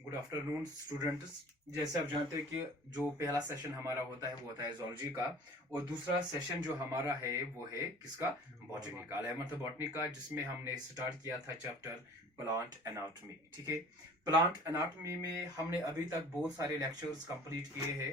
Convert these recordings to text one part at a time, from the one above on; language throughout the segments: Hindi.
Good afternoon students. जैसे आप जानते हैं कि जो पहला सेशन हमारा होता है वो होता है जोलॉजी का, और दूसरा सेशन जो हमारा है वो है किसका, बॉटनी का, 11th बॉटनी का, जिसमें हमने स्टार्ट किया था चैप्टर प्लांट एनाटॉमी। ठीक है, प्लांट एनाटॉमी में हमने अभी तक बहुत सारे लेक्चर्स कंप्लीट किए हैं।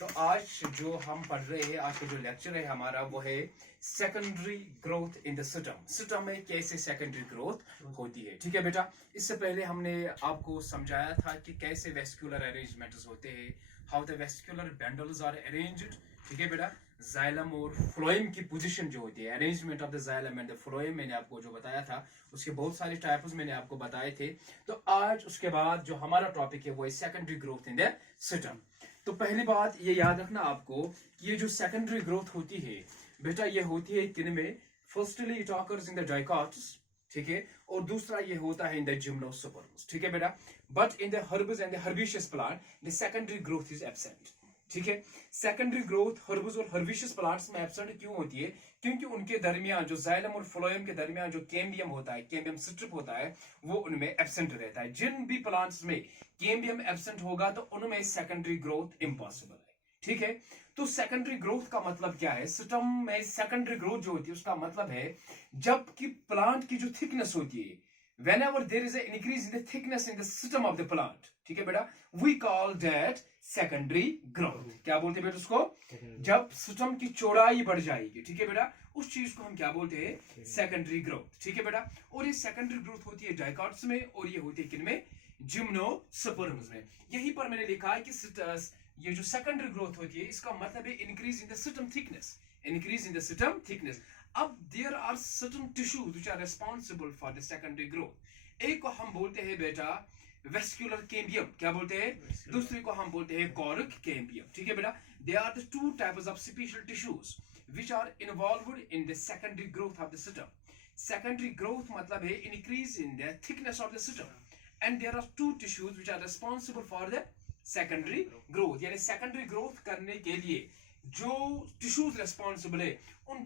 तो आज जो हम पढ़ रहे हैं, आज का जो लेक्चर है हमारा वो है secondary growth in the system. System में कैसे सेकेंडरी ग्रोथ होती है। ठीक है बेटा, इससे पहले हमने आपको समझाया था कि कैसे वेस्कुलर अरेंजमेंट्स होते हैं, how the vascular bundles are arranged. ठीक है बेटा, जाइलम और फ्लोएम की पोजीशन जो होती है, arrangement of the xylem and the phloem, मैंने आपको जो बताया था उसके बहुत सारे टाइप्स मैंने आपको बताए थे। तो आज उसके बाद जो हमारा टॉपिक है वो है secondary growth in the system. तो पहली बात ये याद रखना आपको कि ये जो सेकेंडरी ग्रोथ होती है बेटा, ये होती है किन में। Firstly it occurs in the dicots, ठीक है, और दूसरा ये होता है इन द जिम्नोस्पर्म्स। ठीक है बेटा, but in the herbs and the herbaceous plant the secondary growth is absent. ठीक है, सेकेंडरी ग्रोथ हर्ब्स और हर्बिशियस प्लांट्स में एब्सेंट क्यों होती है? क्योंकि उनके दरमियान जो जाइलम और फ्लोएम के दरमियान जो कैम्बियम होता है, कैम्बियम स्ट्रिप होता है, वो उनमें एब्सेंट रहता है। जिन भी प्लांट्स में कैम्बियम एब्सेंट होगा तो उनमें सेकेंडरी ग्रोथ इम्पॉसिबल है। ठीक है, तो सेकेंडरी ग्रोथ का मतलब क्या है? सिस्टम में सेकेंडरी ग्रोथ जो होती है उसका मतलब है जबकि प्लांट की जो थिकनेस होती है, whenever there is an increase in the thickness in the system of the plant, ठीक है बेटा, we call that secondary growth। क्या बोलते हैं बेटा उसको? जब सिस्टम की चौड़ाई बढ़ जाएगी, ठीक है बेटा, उस चीज को हम क्या बोलते हैं? Secondary growth. ठीक है बेटा, और ये सेकेंडरी ग्रोथ होती है डाइकोट्स में और ये होती है किनमें? जिम्नोस्पर्म्स में। यहीं पर मैंने लिखा है कि ये जो सेकेंडरी ग्रोथ होती है इसका मतलब है increase in the system thickness, increase in the system thickness. अब there are certain tissues which are responsible for the secondary growth. एक को हम बोलते हैं बेटा वेस्कुलर कैम्बियम, क्या बोलते हैं? दूसरे को हम बोलते हैं कॉर्क कैम्बियम। ठीक है बेटा, they are the two types of special tissues which are involved in the secondary growth of the system. Secondary growth मतलब है increase in the thickness of the system, and there are two tissues which are responsible for the secondary growth. यानी सेकेंडरी ग्रोथ करने के लिए जो टिश्यूज रिस्पांसिबल है उन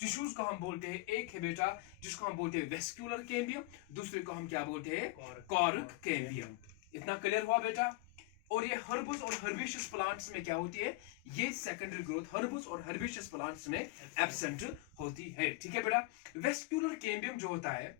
टिश्यूज को हम बोलते हैं, एक है बेटा जिसको हम बोलते हैं वेस्कुलर कैम्बियम, दूसरे को हम क्या बोलते हैं? Cork cambium. इतना क्लियर हुआ बेटा? और ये हर्बस और हर्बिशियस प्लांट्स में क्या होती है? ये सेकेंडरी ग्रोथ हर्बस और हर्बिशियस प्लांट्स में एब्सेंट होती है। ठीक है बेटा, वेस्कुलर कैम्बियम जो होता है,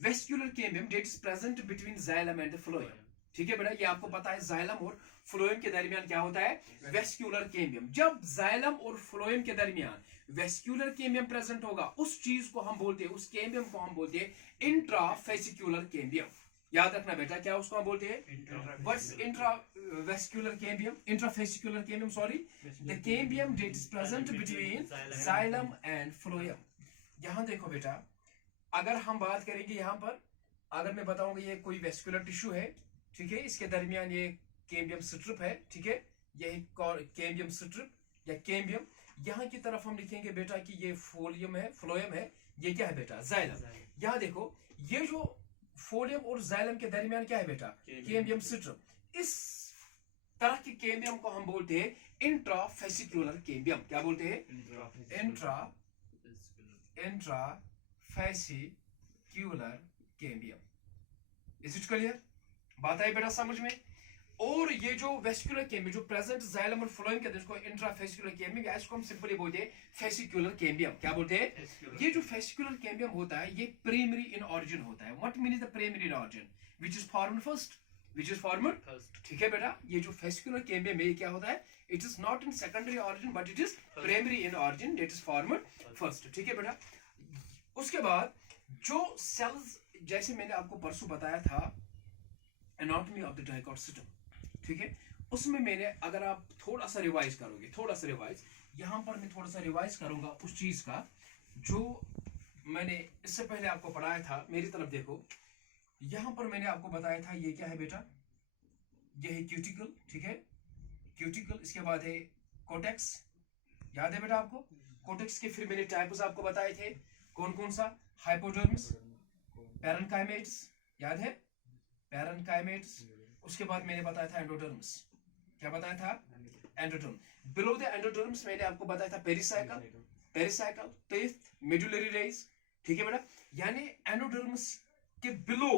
vascular cambium that is present between xylem and phloem. ठीक है बेटा, ये आपको पता है जाइलम और फ्लोएम के दरमियान क्या होता है? Vascular cambium. जब जाइलम और फ्लोएम के दरमियान वेस्कुलर कैम्बियम प्रेजेंट होगा, उस चीज को हम बोलते हैं, उस कैम्बियम को हम बोलते हैं इंट्राफेसिकुलर कैम्बियम। याद रखना बेटा, क्या उसको हम बोलते हैं? What's intravascular cambium? Intrafascicular cambium, sorry, the cambium that is present between xylem and phloem. यहां देखो बेटा, अगर हम बात करेंगे यहां पर, अगर मैं बताऊंगा ये कोई वेस्कुलर टिश्यू है, ठीक है, इसके दरमियान ये कैम्बियम स्ट्रिप है, ठीक है, यही कैम्बियम स्ट्रिप या कैम्बियम। यहां की तरफ हम लिखेंगे बेटा कि ये फोलियम है, फ्लोएम है, ये क्या है बेटा? जाइलम। यहां देखो, ये जो फोलियम और जाइलम के दरमियान क्या है बेटा? Cambium strip. इस तरह के कैम्बियम को हम बोलते हैं इंट्राफेसिकुलर कैम्बियम। क्या बोलते हैं? Intrafascicular cambium. Is it clear? बात आई बेटा समझ में? और ये जो वेस्कुलर कैम्बियम जो प्रेजेंट जाइलम और फ्लोएम के इसको इंट्राफेसिकुलर कैम्बियम, या इसको हम सिंपली बोलते हैं फेसिकुलर कैम्बियम। क्या बोलते हैं? ये जो फेसिकुलर कैम्बियम होता है ये प्राइमरी इन ऑरिजिन होता है। What mean is the primary in origin? Which is formed first, which is formed first. ठीक है बेटा, ये जो फेसिकुलर कैम्बियम है क्या होता है? It is not in secondary origin but it is primary in origin, it is formed first. ठीक है बेटा, उसके बाद जो सेल्स, जैसे मैंने आपको परसों बताया था anatomy of the dicot system, ठीक है, उसमें मैंने, अगर आप थोड़ा सा रिवाइज करोगे, थोड़ा सा रिवाइज, यहां पर मैं थोड़ा सा रिवाइज करूंगा उस चीज का जो मैंने इससे पहले आपको पढ़ाया था। मेरी तरफ देखो, यहां पर मैंने आपको बताया था ये क्या है बेटा? ये है क्यूटिकल, ठीक है, क्यूटिकल। इसके बाद है कोटेक्स, याद है बेटा आपको? कोटेक्स के फिर मैंने टाइप्स आपको बताए थे, कौन कौन सा? हाइपोडर्मिस, पैरेन्काइमेट्स, याद है? पैरेन्काइमेट्स। उसके बाद मैंने बताया था एंडोडर्मिस। क्या बताया था? एंडोडर्म। बिलो द एंडोडर्मिस मैंने आपको बताया था pericycle, pericycle, teeth, medullary rays. ठीक है बेटा, यानी एंडोडर्मिस के बिलो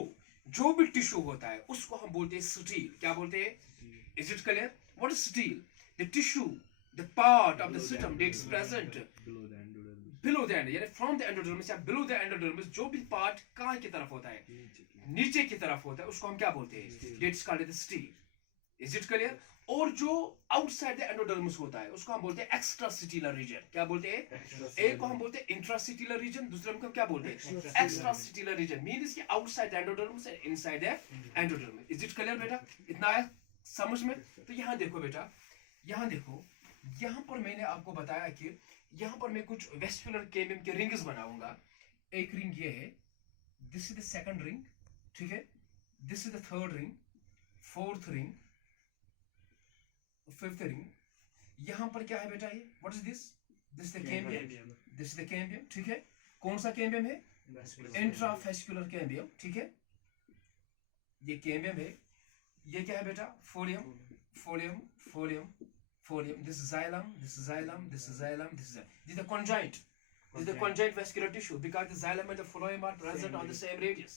जो भी टिश्यू होता है उसको हम बोलते हैं स्टील. क्या बोलते हैं? Is it clear? What is steel? The tissue, the part of the system that is present below the end, यानी from the endodermis या below the endodermis जो भी part कहाँ की तरफ होता है, नीचे की तरफ होता है, उसको हम क्या बोलते हैं? That's called the steel. Is it clear? और जो outside the endodermis होता है उसको हम बोलते हैं extracellular region. क्या बोलते हैं? एक को हम बोलते हैं intracellular region, दूसरे को हम क्या बोलते हैं? Extracellular region. Means कि outside the endodermis and inside the endodermis. Is it clear बेटा? इतना आया समझ में? तो यहाँ देखो बेटा, यहाँ देखो, यहाँ पर मैंने आपको बताया कि यहाँ पर मैं कुछ वेस्कुलर कैम्बियम के रिंग्स बनाऊंगा. एक रिंग ये है, this is the second ring, ठीक है, this is the third ring, fourth ring, fifth ring. यहाँ पर क्या है बेटा? ये what is this? This the cambium, this is the cambium, ठीक है. कौन सा कैम्बियम है? इंट्राफेस्कुलर कैम्बियम, ठीक है. ये कैम्बियम है. ये क्या है बेटा? Folium, folium, folium, folium. This xylem, this xylem, this xylem, this is the conjoint. This is the conjoint vascular tissue because the xylem and the phloem are present on the same radius.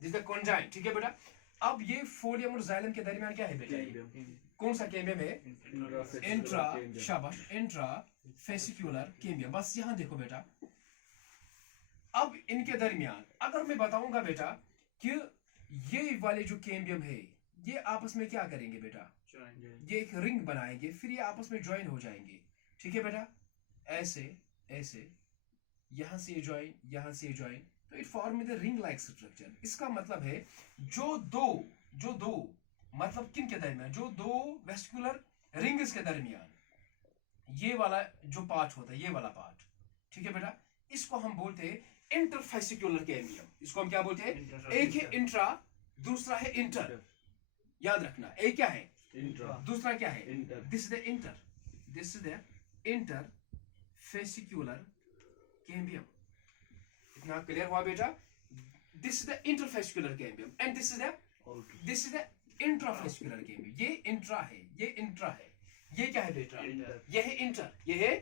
This is the conjoint. ठीक है बेटा. अब ये फोलियम और xylem के दरमियान क्या है बेटा? कौन सा कैम्बियम है? इंट्रा, शाबाश, इंट्रा फेसिकुलर कैम्बियम. बस यहाँ देखो बेटा. अब इनके दरमियान अगर मैं बताऊंगा बेटा कि ये वाले जो कैम्बियम है ये आपस में क्या करेंगे बेटा? ये एक रिंग बनाएंगे, फिर ये आपस में ज्वाइन हो जाएंगे. ठीक है बेटा. ऐसे ऐसे, यहां से ज्वाइन, यहां से ज्वाइन, तो it form the ring like structure. इसका मतलब है जो दो मतलब किन के दरमियान? जो दो वेस्कुलर रिंग्स के दरमियान ये वाला जो पार्ट होता है, ये वाला पार्ट, ठीक है बेटा, इसको हम बोलते हैं इंटरफेसिकुलर कैम्बियम. इसको हम क्या बोलते हैं? एक है इंट्रा, दूसरा है इंटर. याद रखना, एक क्या है? इंट्रा, दूसरा क्या है? This is the inter, this is the inter fascicular cambium. इतना क्लियर हुआ बेटा? This is the interfascicular cambium and this is the intrafascicular cambium. ये इंट्रा है, ये इंट्रा है, ये क्या है बेटा? ये है इंटर, ये है.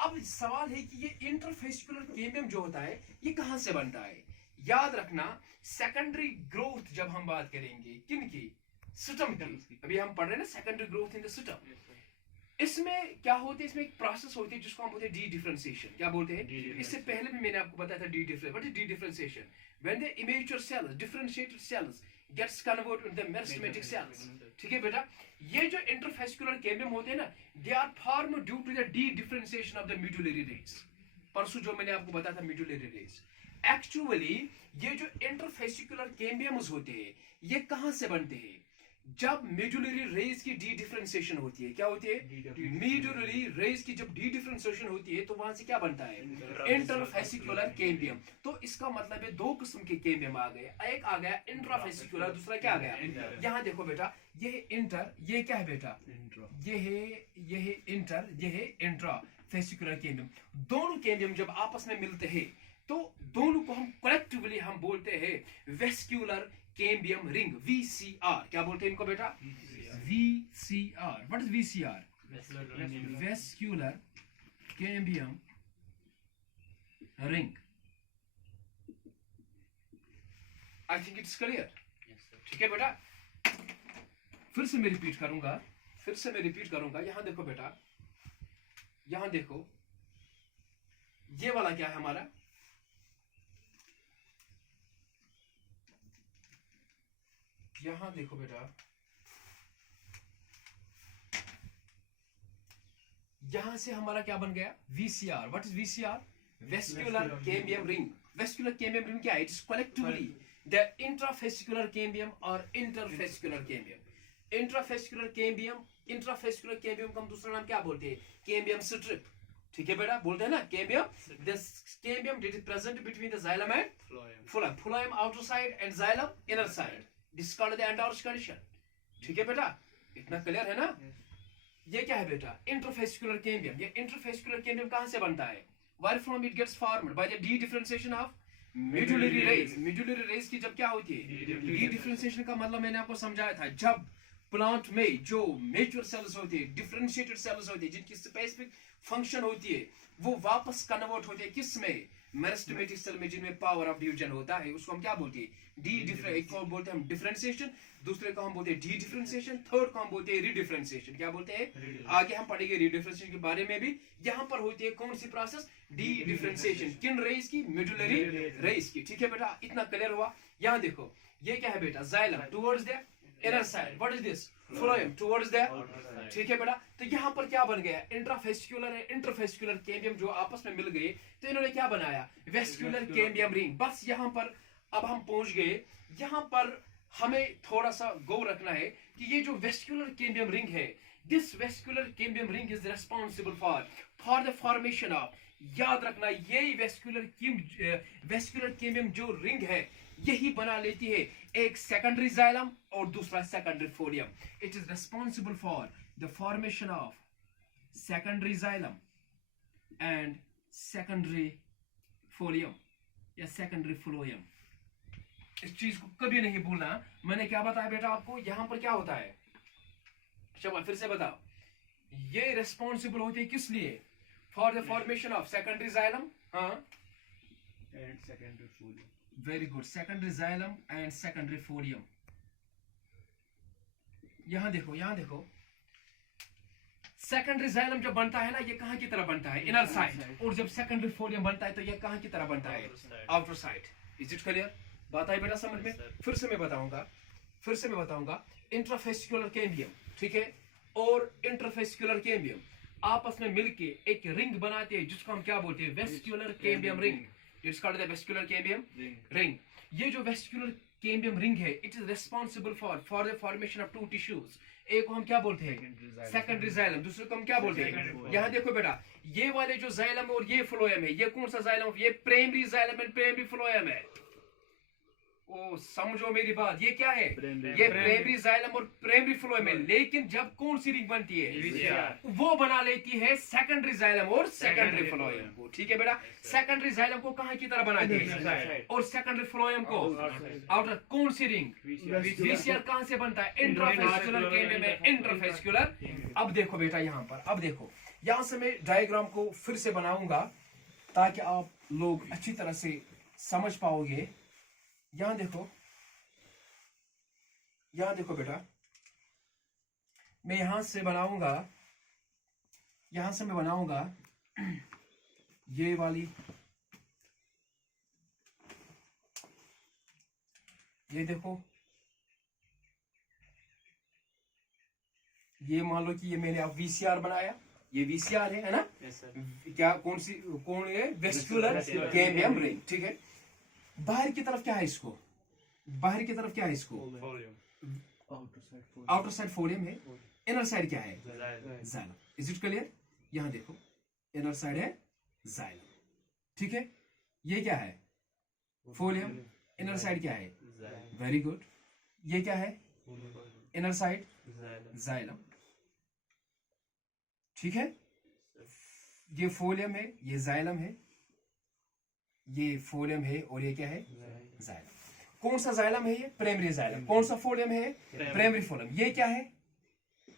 अब सवाल है कि ये इंटरफेसिकुलर कैम्बियम जो होता है ये कहां से बनता है? याद रखना, सेकेंडरी ग्रोथ जब हम बात करेंगे किन की? सिस्टम की. अभी हम पढ़ रहे हैं ना secondary growth in the system. इसमें क्या होते हैं? इसमें एक प्रोसेस होती है जिसको हम बोलते हैं डी डिफरेंशिएशन. क्या बोलते हैं? इससे पहले भी मैंने आपको बताया था dedifferentiation. What is dedifferentiation? When the immature cells, differentiated cells gets converted into the meristematic cells. ठीक है बेटा. ये जो इंटरफेसिकुलर कैम्बियम होते हैं ना, they are formed due to the dedifferentiation of the medullary rays. परसों जो मैंने आपको बताया था मेडुलरी रेज. एक्चुअली ये जो इंटरफेसिकुलर कैम्बियम्स होते हैं ये कहां से बनते हैं? जब मेडुलरी रेज की डी डिफरेंशिएशन होती है. क्या होती है? मेडुलरी रेज की जब डी डिफरेंशिएशन होती है तो वहां से क्या बनता है? Interfascicular cambium. तो इसका मतलब है दो किस्म के कैम्बियम आ गए. एक आ गया इंट्राफेसिकुलर, दूसरा क्या आ गया? यहाँ देखो बेटा, ये है इंटर, ये क्या है बेटा? ये है इंटर, ये है इंट्राफेसिकुलर कैम्बियम. दोनों कैम्बियम जब आपस में मिलते हैं तो दोनों को हम कलेक्टिवली हम बोलते हैं वेस्क्यूलर कैम्बियम रिंग, VCR. क्या बोलते हैं इनको बेटा? VCR. What is VCR? Vascular cambium ring. I think it's clear. ठीक है बेटा. फिर से मैं रिपीट करूंगा, यहां देखो बेटा, यहां देखो, ये वाला क्या है हमारा? यहां देखो बेटा, यहां से हमारा क्या बन गया? VCR. What is VCR? Vascular cambium ring. Vascular cambium ring क्या है? It is collectively the intrafascicular cambium और इंटरफेसिकुलर कैम्बियम. इंट्राफेसिकुलर कैम्बियम का हम दूसरा नाम क्या बोलते हैं? Cambium strip. ठीक है बेटा, बोलते हैं ना cambium. This cambium that is present between the xylem and phloem outer side and xylem inner side. This is called the endorse condition. ठीक है बेटा, इतना क्लियर है ना? ये क्या है बेटा? Interfascicular cambium. ये इंटरफेसिकुलर कैम्बियम कहां से बनता है? Where from it gets formed? By the D differentiation of medullary rays. Medullary rays की जब क्या होती है? डी डिफरेंशिएशन का मतलब मैंने आपको समझाया था. जब प्लांट में जो मेच्योर सेल्स होती है, डिफरेंशिएटेड सेल्स होती है, जिनकी स्पेसिफिक फंक्शन होती है, वो वापस कन्वर्ट होती है किस में? मेरिस्टेमेटिक सेल में जिनमें पावर ऑफ डिवीजन होता है उसको हम क्या बोलते हैं? एक को बोलते हैं हम डिफरेंशिएशन, दूसरे को हम बोलते हैं डी डिफरेंशिएशन, थर्ड को हम बोलते हैं रीडिफरेंशिएशन। क्या बोलते हैं? आगे हम पढ़ेंगे रीडिफरेंशिएशन के बारे में भी। यहाँ पर होती है कौन सी प्रोसेस? D differentiation. किन रेस की? मेडुलरी रेस की। ठीक है बेटा, इतना क्लियर हुआ। यहाँ देखो ये क्या है बेटा? Xylem towards the inner side. What is this? Phloem towards the, ठीक है बेटा। तो यहाँ पर क्या बन गया? इंट्राफेस्कुलर है इंटरफेस्कुलर कैम्बियम जो आपस में मिल गए, तो इन्होंने क्या बनाया? Vascular cambium ring. बस यहाँ पर अब हम पहुंच गए। यहाँ पर हमें थोड़ा सा गौर रखना है कि ये जो वेस्कुलर कैम्बियम रिंग है, this vascular cambium ring is responsible for the formation of, याद रखना यही वेस्कुलर कैम्बियम जो रिंग है यही बना लेती है एक सेकेंडरी जाइलम और दूसरा secondary folium. It is responsible for the formation of secondary xylem and secondary folium या सेकेंडरी फ्लोएम। इस चीज को कभी नहीं भूलना। मैंने क्या बताया बेटा आपको? यहां पर क्या होता है? चलो फिर से बताओ। ये रिस्पॉन्सिबल होती है किस लिए? For the formation of secondary xylem, हाँ, and secondary phloem. Very good, secondary xylem and secondary phloem. यहां देखो, यहां देखो, सेकेंडरी जाइलम जब बनता है ना, ये कहां की तरह बनता है? Inner side. और जब सेकेंडरी फोलियम बनता है तो ये कहां की तरह बनता है? Outer side. Is it clear? बात आई बेटा समझ में? फिर से मैं बताऊंगा। इंट्राफेस्कुलर कैम्बियम, ठीक है, और इंटरफेस्कुलर कैम्बियम आपस में मिलके एक रिंग बनाते हैं जिसको हम क्या बोलते हैं? Vascular cambium ring. It's called the vascular cambium ring. ये जो वेस्कुलर कैम्बियम रिंग है, it is responsible for the formation of two tissues. एक को हम क्या बोलते हैं? Secondary xylem. दूसरे को हम क्या बोलते हैं? यहाँ देखो बेटा, ये वाले जो जाइलम और ये फ्लोएम है, ये कौन सा जाइलम? ये primary xylem and primary phloem है। ओ समझो मेरी बात, ये क्या है? ये प्राइमरी जाइलम और प्राइमरी फ्लोएम है। लेकिन जब कौन सी रिंग बनती है? वो बना लेती है सेकेंडरी जाइलम और सेकेंडरी फ्लोएम को। ठीक है बेटा, सेकेंडरी जाइलम को कहां की तरह बनाती है और सेकेंडरी फ्लोएम को आउटर। कौन सी रिंग? वीसीआर कहां से बनता है? इंट्राफेस्कुलर कैम्बियम में इंटरफेस्कुलर। अब देखो बेटा यहाँ पर, अब देखो यहां से मैं डायग्राम को फिर से बनाऊंगा ताकि आप लोग अच्छी तरह से समझ पाओगे। यहां देखो बेटा, मैं यहां से मैं बनाऊंगा ये वाली, ये देखो, ये मान लो कि ये मैंने अब वीसीआर बनाया। ये वीसीआर है ना? क्या कौन है? Vascular cambium ring. ठीक है, बाहर की तरफ क्या है इसको? आउटर साइड फोलियम है। इनर साइड क्या है? जाइलम। Is it clear? यहां देखो, इनर साइड है जाइलम। ठीक है, ये क्या है? फोलियम। इनर साइड क्या है? Very good. ये क्या है? Inner side xylem. ठीक है, ये फोलियम है, ये जाइलम है, ये फोलियम है और ये क्या है? जाइलम। कौन सा जाइलम है? ये प्राइमरी जाइलम। कौन सा फोलियम है? Primary folium. ये क्या है?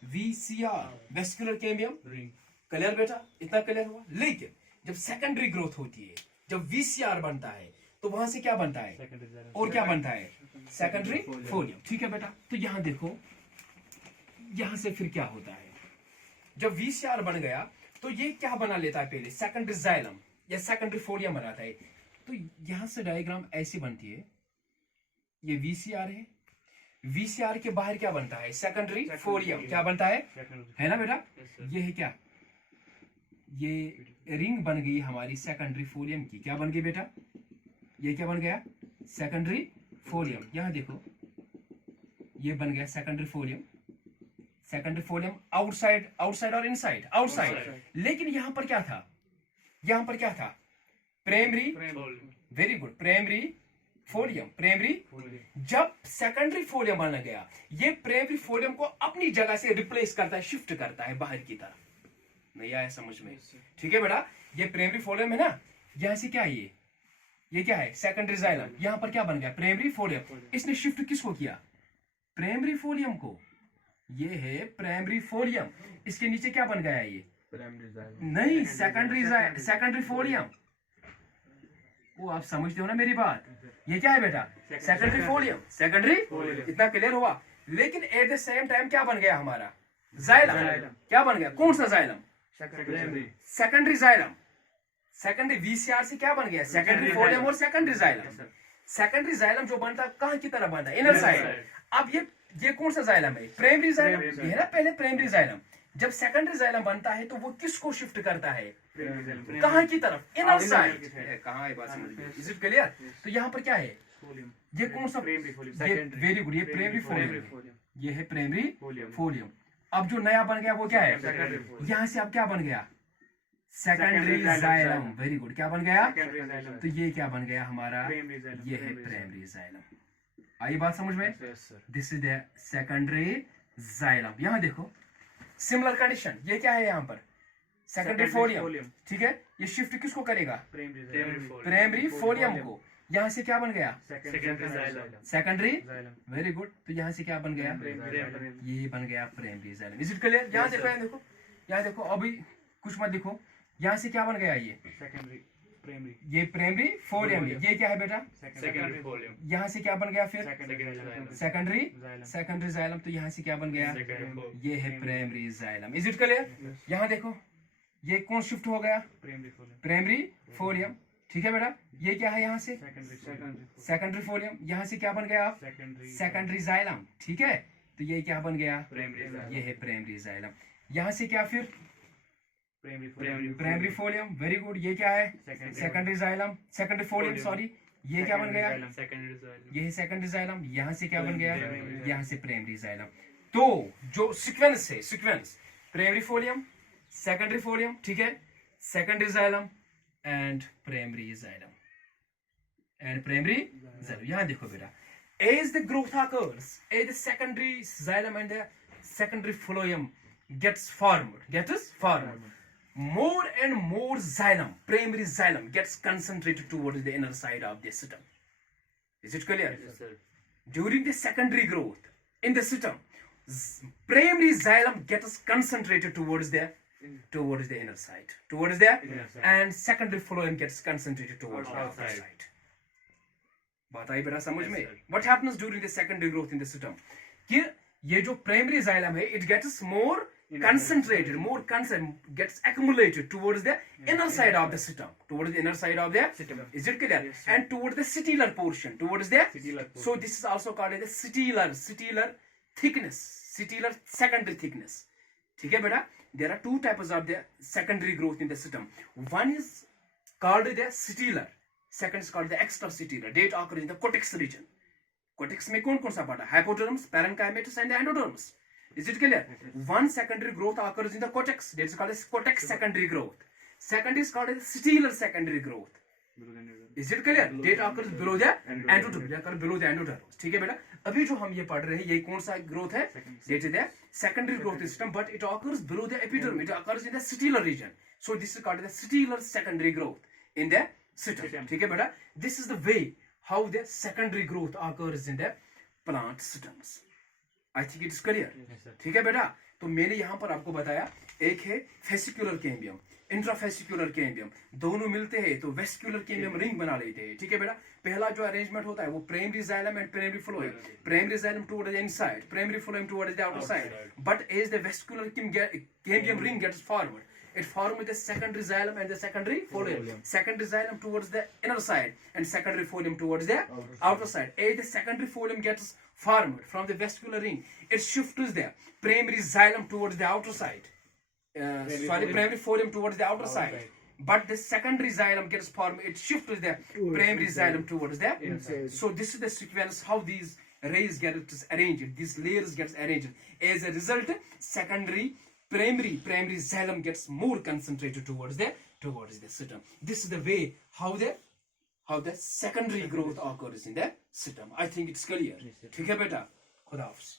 VCR, vascular cambium ring. Clear बेटा? इतना क्लियर हुआ। लेकिन जब सेकेंडरी ग्रोथ होती है, जब वीसीआर बनता है, तो वहां से क्या बनता है? और क्या बनता है? Secondary folium. ठीक है बेटा, तो यहां देखो, यहां से फिर क्या होता है? जब वीसीआर बन गया तो ये क्या बना लेता है? पहले सेकेंडरी जाइलम या सेकेंडरी फोलियम बनाता है। तो यहां से डायग्राम ऐसी बनती है। ये वीसीआर है, वीसीआर के बाहर क्या बनता है? Secondary folium. क्या बनता है ना बेटा? ये है क्या? ये रिंग बन गई हमारी सेकेंडरी फोलियम की। क्या बन गई बेटा? ये क्या बन गया? Secondary phloem. यहां देखो, ये बन गया secondary folium. Secondary folium outside और इनसाइड? आउटसाइड। लेकिन यहां पर क्या था? Primary. Very good, primary folium. जब सेकेंडरी फोलियम बन गया, ये प्राइमरी फोलियम को अपनी जगह से रिप्लेस करता है, शिफ्ट करता है बाहर की तरफ। नहीं आया समझ में? ठीक है बेटा, ये प्राइमरी फोलियम है ना, यहां से क्या है? ये क्या है? Secondary xylem. यहां पर क्या बन गया? Primary folium. इसने शिफ्ट किसको किया? प्राइमरी फोलियम को। ये है प्राइमरी फोलियम। इसके नीचे क्या बन गया? ये नहीं, सेकेंडरी फोलियम। वो आप समझते हो ना मेरी बात? ये क्या है बेटा? Secondary folium. सेकेंडरी, इतना क्लियर हुआ? लेकिन एट द सेम टाइम क्या बन गया हमारा? जाइलम। क्या बन गया? कौन सा xylem? Secondary xylem. Secondary VCR से क्या बन गया? सेकेंडरी फोलियम और सेकेंडरी जाइलम। सेकेंडरी जाइलम जो बनता है कहाँ की तरह बनता है? Inner side. अब ये कौन सा जाइलम है? Primary xylem. ये है ना पहले प्राइमरी जाइलम। जब सेकेंडरी जाइलम बनता है तो वो किसको शिफ्ट करता है? कहाँ की तरफ? Inner side. कहाँ है बात समझ में? Is it clear? तो यहाँ पर क्या है? ये कौन सा? वेरी गुड, ये प्राइमरी फोलियम, ये है प्राइमरी फोलियम। अब जो नया बन गया वो क्या है? यहाँ से अब क्या बन गया? Secondary xylem. वेरी गुड, क्या बन गया? तो ये क्या बन गया हमारा? ये है प्राइमरी जाइलम। आई बात समझ में? This is the secondary xylem. यहाँ देखो सिमिलर कंडीशन, ये क्या है यहाँ पर? Secondary folium. ठीक है, ये शिफ्ट किसको करेगा? प्राइमरी फोलियम को। यहाँ से क्या बन गया? सेकेंडरी। वेरी गुड, तो यहाँ से क्या बन गया? ये बन गया primary xylem. Is it clear? यहाँ देखो, यहाँ देखो, यहाँ देखो, अभी कुछ मत दिखो। यहाँ से क्या बन गया? ये प्राइमरी फोलियम। ये क्या है बेटा? यहाँ से क्या बन गया फिर? Secondary xylem. तो यहाँ से क्या बन गया? ये है primary xylem. Is it clear? यहाँ देखो, ये कौन शिफ्ट हो गया? Primary folium. ठीक है बेटा, ये क्या है? यहाँ से सेकेंडरी फोलियम। यहाँ से क्या बन गया? Secondary xylem. ठीक है, तो ये क्या बन गया? ये है प्राइमरी जाइलम। यहाँ से क्या फिर? Primary folium. वेरी गुड, ये क्या है? Secondary xylem, secondary folium, sorry. ये क्या बन गया? ये है सेकेंडरी जाइलम। यहाँ से क्या बन गया? यहाँ से प्राइमरी जाइलम। तो जो सीक्वेंस है, sequence primary folium, secondary folium, ठीक है, secondary xylem and primary xylem and primary xylem. यहाँ देखो बेटा, as the growth occurs, as the secondary xylem and the secondary phloem gets formed, more and more xylem, primary xylem gets concentrated towards the inner side of the system. Is it clear? Yes, sir. During the secondary growth in the system, primary xylem gets concentrated towards the inner side, and secondary phloem gets concentrated towards the outer side. बात आई बेटा समझ में? What happens during the secondary growth in the system? कि ये जो primary xylem है, it gets more concentrated, gets accumulated towards the inner side of the system, Is it clear? Yes, and towards the setellar portion, So this is also called as the setellar thickness, setellar secondary thickness. ठीक है बेटा? There are two types of the secondary growth in the system. One is called the setellar. Second is called the extrasetellar. Date occurs in the cortex region. Cortex में कौन सा part है? Hypodermis, parenchymatous and the endodermis. Is it clear? One secondary growth occurs in the cortex. That is called as cortex secondary growth. Second is called as setellar secondary growth. Is it clear? Date occurs below the endodermis. ठीक है बेटा? अभी जो हम ये पढ़ रहे हैं, ये कौन सा growth है? That is the secondary growth system, but it occurs below the epidermis. It occurs in the setellar region. So this is called the setellar secondary growth in the system. ठीक है बेटा? This is the way how the secondary growth occurs in the plant systems. I think it is clear. ठीक है बेटा? तो मैंने यहाँ पर आपको बताया, एक है फेसिकुलर कैम्बियम, इंट्राफेसिकुलर कैम्बियम, दोनों मिलते हैं तो वेस्कुलर कैम्बियम रिंग बना लेते हैं। ठीक है बेटा? पहला जो अरेंजमेंट होता है वो primary xylem and primary phloem, primary xylem towards the inside, primary phloem towards the outer side. But as the vesicule cambium ring gets forward, it forms the secondary xylem and the secondary phloem. Secondary xylem towards the inner side and secondary phloem towards the outer side. As the secondary phloem gets formed from the vesicular ring, it shifts the primary xylem towards the outer side. Primary phloem towards the outer side. But the secondary xylem gets formed, it shifts the primary xylem towards the inside. So this is the sequence how these rays get arranged, these layers gets arranged. As a result, primary xylem gets more concentrated towards the system. This is the way how the secondary growth occurs in the system. I think it's clear. ठीक है बेटा? खुदा हाफिज़.